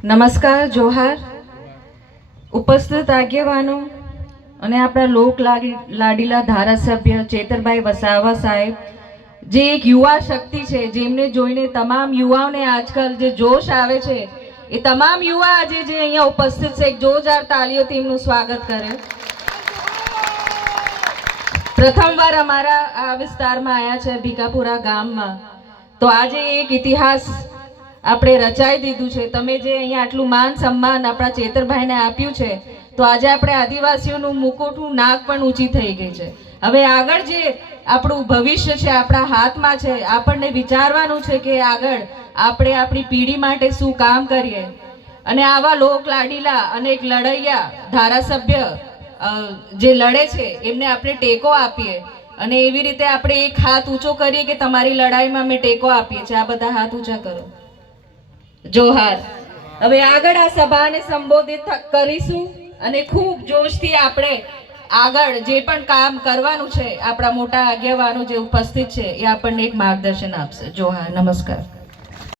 નમસ્કાર, જોહાર. ઉપસ્થિત આગેવાનો અને આપણા લોક લાડીલા ધારાસભ્ય ચેતરભાઈ વસાવા સાહેબ, જે એક યુવા શક્તિ છે, જેમને જોઈને તમામ યુવાઓને આજકાલ જે જોશ આવે છે, એ તમામ યુવા આજે જે અહીંયા ઉપસ્થિત છે, એક જોરદાર તાળીઓથી એમનું સ્વાગત કરે. પ્રથમવાર અમારા આ વિસ્તારમાં આવ્યા છે, ભીકાપુરા ગામમાં, તો આજે એક ઇતિહાસ આપણે રચાઈ દીધું છે. તમે જે અહીંયા આટલું માન સન્માન આપણા ચેતરભાઈને આપ્યું છે, તો આજે આપણે આદિવાસીઓનું મુકુટનું નાક પણ ઊંચી થઈ ગઈ છે. હવે આગળ જે આપણું ભવિષ્ય છે, આપણા હાથમાં છે. આપણને વિચારવાનું છે કે આગળ આપણે આપણી પેઢી માટે શું કામ કરીએ. અને આવા લોક લાડીલા અને એક લડૈયા ધારાસભ્ય જે લડે છે, એમને આપણે ટેકો આપીએ. અને એવી રીતે આપણે એક હાથ ઊંચો કરીએ કે તમારી લડાઈમાં અમે ટેકો આપીએ છીએ. આ બધા હાથ ઊંચા કરો. જોહાર. હવે આગળ આ સભાને સંબોધિત કરીશું અને ખૂબ જોશથી આપણે આગળ જે પણ કામ કરવાનું છે, આપણા મોટા આગેવાનો જે ઉપસ્થિત છે, એ આપણને એક માર્ગદર્શન આપશે. જોહાર. નમસ્કાર.